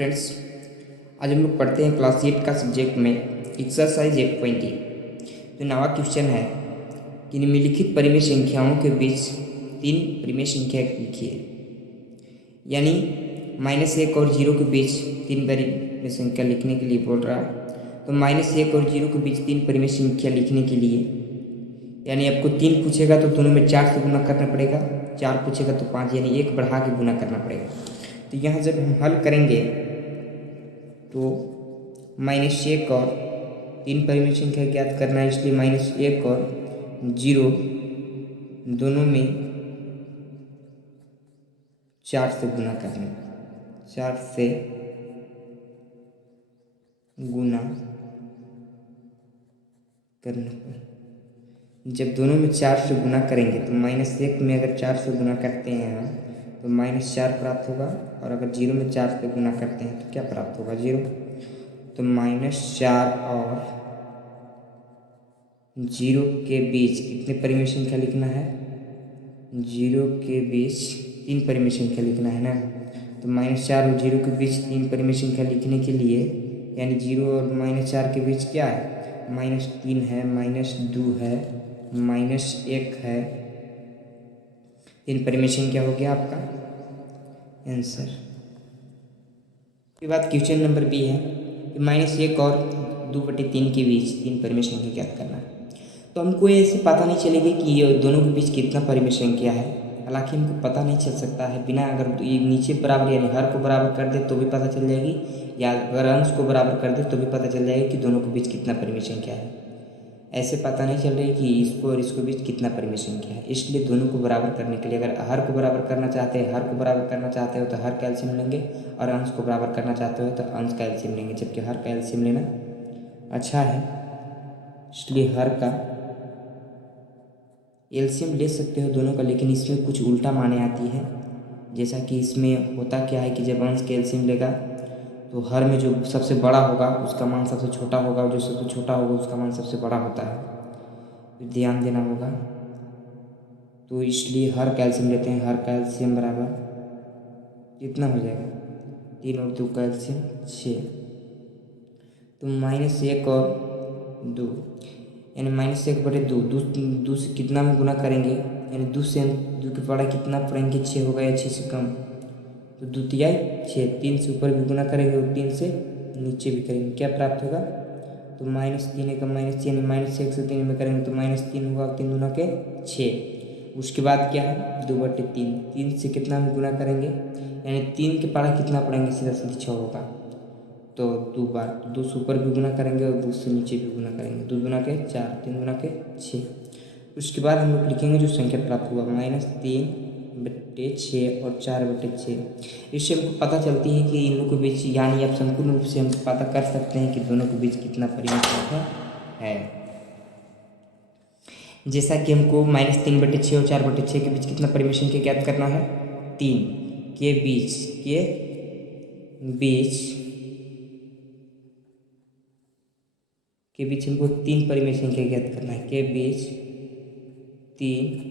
Friends, आज हम लोग पढ़ते हैं क्लास 8 का सब्जेक्ट में एक्सरसाइज 8.20। जो नवा क्वेश्चन है कि निम्नलिखित परिमेय संख्याओं के बीच तीन परिमेय संख्या लिखिए। यानी -1 और 0 के बीच तीन परिमेय संख्या लिखने के लिए बोल रहा है। तो -1 और 0 के बीच तीन परिमेय संख्या लिखने के लिए यानी आपको 3 पूछेगा तो दोनों में 4 से गुना करना पड़ेगा, 4 पूछेगा तो 5 यानी 1 बढ़ा के गुना करना पड़ेगा। तो यहाँ जब हम हल करेंगे तो -1 और तीन परिमेय संख्या ज्ञात करना है, इसलिए -1 और 0 दोनों में 4 से गुना करना, 4 से गुना करने पर जब दोनों में 4 से गुना करेंगे तो -1 में अगर 4 से गुना करते हैं हम तो -4 प्राप्त होगा, और अगर 0 में 4 से गुना करते हैं तो क्या प्राप्त होगा? 0। तो -4 और 0 के बीच कितने परिमेय संख्या लिखना है? 0 के बीच तीन परिमेय संख्या लिखना है ना। तो -4 और 0 के बीच तीन परिमेय संख्या लिखने के लिए यानी 0 और -4 के बीच क्या है? -3 है, -2 है, -1 है। तीन परिमेय संख्या हो गया आपका आंसर। उसके बाद क्वेश्चन नंबर बी है कि -1 और 2/3 के बीच तीन परिमेय संख्या ज्ञात करना है। तो हमको ऐसे पता नहीं चलेगी कि ये दोनों के बीच कितना परिमेय संख्या है। हालांकि हमको पता नहीं चल सकता है बिना, अगर ये नीचे बराबर यानी हर को बराबर कर दे तो भी पता चल जाएगी, या अगर अंश को बराबर कर दे तो भी पता चल जाएगा कि दोनों के बीच कितना परिमेय संख्या है। ऐसे पता नहीं चल रही कि इसको और इसको बीच कितना परिमेय संख्या है। इसलिए दोनों को बराबर करने के लिए अगर हर को बराबर करना चाहते हैं, हर को बराबर करना चाहते हो तो हर का एलसीएम लेंगे, और अंश को बराबर करना चाहते हो तो अंश का एलसीएम लेंगे, जबकि हर का एलसीएम लेना अच्छा है। इसलिए हर का एलसीएम ले सकते हो दोनों का, लेकिन इसमें कुछ उल्टा माने आती है। जैसा कि इसमें होता क्या है कि जब अंश का एलसीएम लेगा तो हर में जो सबसे बड़ा होगा उसका मान सबसे छोटा होगा, और जो सबसे छोटा होगा उसका मान सबसे बड़ा होता है। तो ध्यान देना होगा। तो इसलिए हर का एलसीएम लेते हैं। हर का एलसीएम बराबर कितना हो जाएगा? 3 और 2 का एलसीएम 6। तो -1 और 2 यानी -1/2, 2 से कितना में गुना करेंगे? यानी 2 से हम 2 की पढ़ाई कितना पढ़ेंगे? 6 होगा या 6 से कम? तो 2 तिहाई 6, 3 से ऊपर भी गुना करेंगे और 3 से नीचे भी करेंगे, क्या प्राप्त होगा? तो -3 का -6 यानी -1 से 3 में करेंगे तो -3 होगा, 3 दूना के 6। उसके बाद क्या है? 2/3, 3 से कितना में गुना करेंगे? यानी 3 की पढ़ाई कितना पढ़ेंगे? सीधा सीधा 6 होगा। तो 2 बार, 2 से ऊपर भी गुना करेंगे और 2 से नीचे भी गुना करेंगे। 2 दूना के 4, 3 दूना के 6। उसके बाद हम लोग लिखेंगे जो संख्या प्राप्त हुआ -3/6 और 4/6। इससे हमको पता चलती है कि इन लोगों के बीच, यानी आप संपूर्ण रूप से हम पता कर सकते हैं कि दोनों के बीच कितना परिमेय संख्या है। जैसा कि हमको -3/6 और 4/6 के बीच कितना परिमेय संख्या ज्ञात करना है? 3 के बीच हमको तीन परिमेय संख्या ज्ञात करना है। के बीच तीन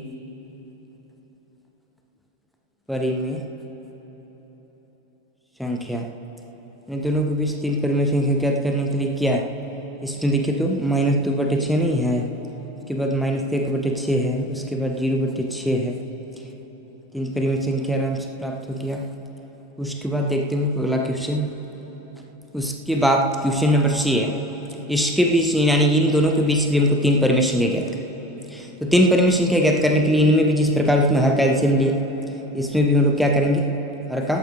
परिमेय संख्या, दोनों के बीच तीन परिमेय संख्या ज्ञात करने के लिए क्या है? इसमें देखिए तो -2/6 नहीं है, उसके बाद -1/6 है, उसके बाद 0/6 है। तीन परिमेय संख्या आराम से प्राप्त हो गया। उसके बाद देखते हैं अगला क्वेश्चन। उसके बाद क्वेश्चन नंबर सी है, इसके बीच यानी इन दोनों के बीच भी हमको तीन परिमेय संख्या ज्ञात करना। तो तीन परिमेय संख्या ज्ञात करने के लिए इनमें भी जिस प्रकार उसमें हर का एलसीएम लिया, इसमें भी हम लोग क्या करेंगे? हर का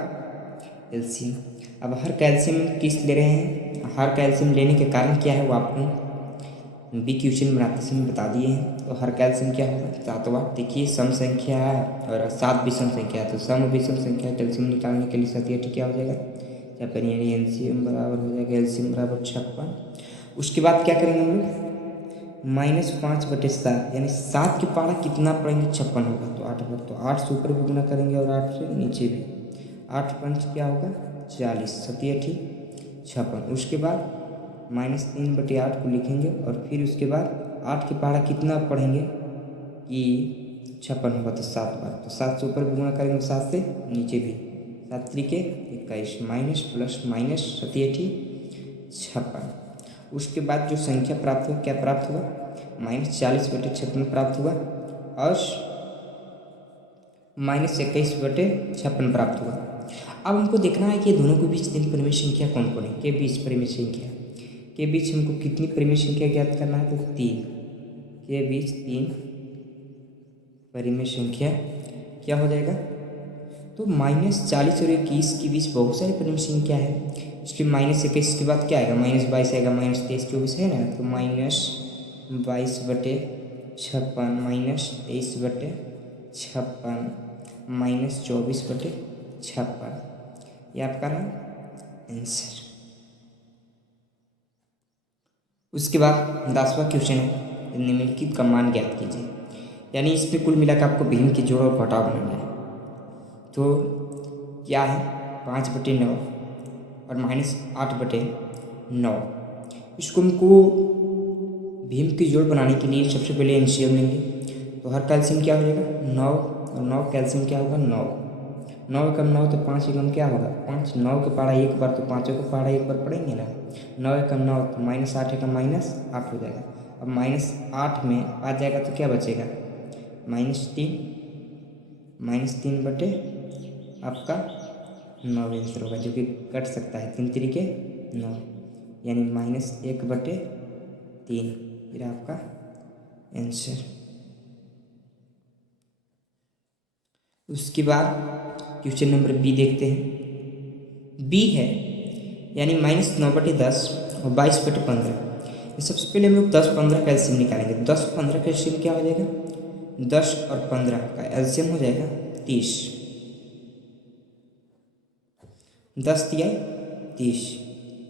एलसीएम। अब हर का एलसीएम किस ले रहे हैं? हर का एलसीएम लेने के कारण क्या है वो आपको बी क्वेश्चन बनाते समय बता दिए हैं। तो हर का एलसीएम क्या होगा? 7वां। देखिए सम संख्या है और 7 विषम संख्या है, तो सम विषम संख्या का एलसीएम निकालने के लिए सत्याठी क्या हो जाएगा? छप्पन, यानी एलसीएम बराबर हो जाएगा एलसीएम बराबर 56। उसके बाद क्या करेंगे हम लोग? -5/7 यानी 7 की पारा कितना पढ़ेंगे? 56 होगा, तो 8 बार, तो 8 से ऊपर भी गुना करेंगे और 8 से नीचे भी। 8 पंच क्या होगा? 40, सत्याठी 56। उसके बाद -3/8 को लिखेंगे और फिर उसके बाद 8 की पहाड़ा कितना पढ़ेंगे कि 56 होगा, तो 7 बार, तो 7 से ऊपर भी गुना करेंगे, 7 से नीचे भी। 7 त्रिके 21 माइनस प्लस माइनस 87 56। उसके बाद जो संख्या प्राप्त हुआ क्या प्राप्त हुआ, -40/56 प्राप्त हुआ और -21/56 प्राप्त हुआ। अब हमको देखना है कि दोनों के बीच 3 परिमेय संख्या कौन कौन है। के बीच परिमेय संख्या के बीच हमको कितनी परिमेय संख्या ज्ञात करना है, तो 3 के बीच 3 परिमेय संख्या क्या हो जाएगा, तो -40 और 21 के बीच बहुत सारी परिमेय संख्या है, इसलिए -21 के बाद क्या आएगा, -22 आएगा, -23 24 है ना, तो -22/56 -23/56 -24/56 ये आपका रहा आंसर। उसके बाद 10वां क्वेश्चन है, निम्नलिखित का मान ज्ञात कीजिए। यानी इसमें कुल मिलाकर आपको भीम की जोड़ और घटाव बनाना है। तो क्या है, 5/9 और -8/9। इसको हमको भीम की जोड़ बनाने के लिए सबसे पहले एलसीएम लेंगे। तो हर कैल्शियम क्या हो जाएगा, 9 और 9 कैल्शियम क्या होगा, 9 9 एकम 9 तो 5 एकम क्या होगा, 5 9 के पहाड़ा एक बार तो 5 को पहाड़ा एक बार पढ़ेंगे ना, 9 एकम 9 तो -8 एकम -8 हो जाएगा। अब -8 में 5 जाएगा तो क्या बचेगा, -3 बटे आपका 9 आंसर होगा, जो कि कट सकता है, 3 त्रिके 9 यानी -1/3 फिर आपका आंसर। उसके बाद क्वेश्चन नंबर बी देखते हैं। बी है यानी -9/10 और 22/15। सबसे पहले हम लोग 10-15 का एलसीएम निकालेंगे। 10-15 का एलसीएम क्या हो जाएगा, 10 और 15 का एलसीएम हो जाएगा 30। 10 तिया 30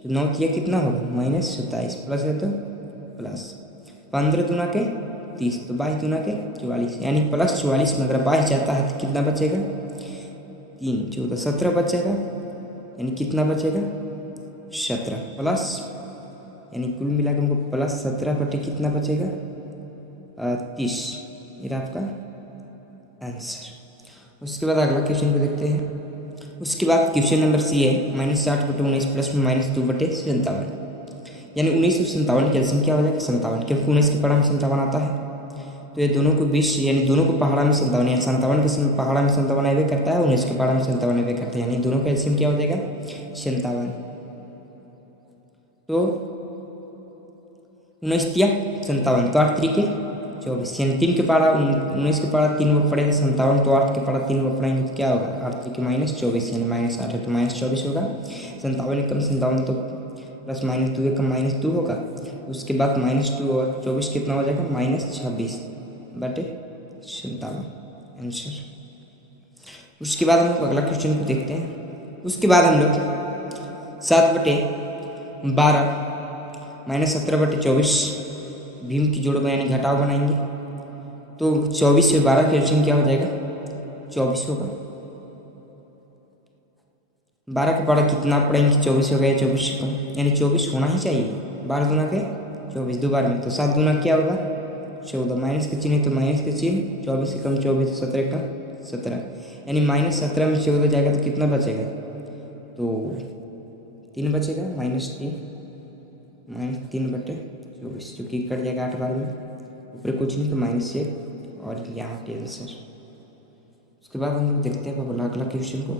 तो 9 तिया कितना होगा, -27 प्लस है तो प्लस 15 दूना के 30 तो 22 दूना के 44 यानी +44 में अगर 22 जाता है तो कितना बचेगा, 3 14 17 बचेगा, यानी कितना बचेगा 17 प्लस, यानी कुल मिला के हमको +17 बटे कितना बचेगा 30, ये आपका आंसर। उसके बाद अगला क्वेश्चन को देखते हैं। उसके बाद क्वेश्चन नंबर सी है, -60/19 प्लस -2/57 यानी 1957 का एलसीएम क्या हो जाएगा 57, क्योंकि 19 के पहाड़ा में 57 आता है। तो ये दोनों को 20 यानी दोनों को पहाड़ा में 57 या 57 के पहाड़ा में 57 आवे करता है, 19 के पहाड़ा में 57 आवे करता है, यानी दोनों का एलसीएम क्या हो जाएगा 57। तो 19 तिया 57 तो 8 त्रिके 24 यानी 3 के पहाड़ा 19 के पहाड़ा 3 में पड़ेगा 57, तो 8 के पहाड़ा 3 में पड़ेंगे तो क्या होगा, 8 त्रिके -24 यानी -8 है तो -24 होगा। 57 एकम 57 तो प्लस -2 एकम -2 होगा। उसके बाद -2 और 24 कितना हो जाएगा, -26/57 आंसर। उसके बाद हम लोग अगला क्वेश्चन को देखते हैं। उसके बाद हम लोग 7/12 -17/24 भीम की जोड़ में यानी घटाव बनाएंगे। तो 24 से 12 का एलसीएम क्या हो जाएगा 24 होगा। 12 के पहाड़ा कितना पड़ेंगे 24 हो गया, 24 से कम यानी 24 होना ही चाहिए। 12 दूना के 24 दो बार में तो 7 दूना क्या होगा 14, माइनस के चिन्ह तो माइनस के चिन्ह, 24 से कम 24 17 का 17 यानी -17 में 14 जाएगा तो कितना बचेगा, तो 3 बचेगा, -3/24 जो कि कट जाएगा 8 बार में, ऊपर कुछ नहीं तो -1 और यहाँ पे आंसर। उसके बाद हम लोग देखते हैं अगला क्वेश्चन को।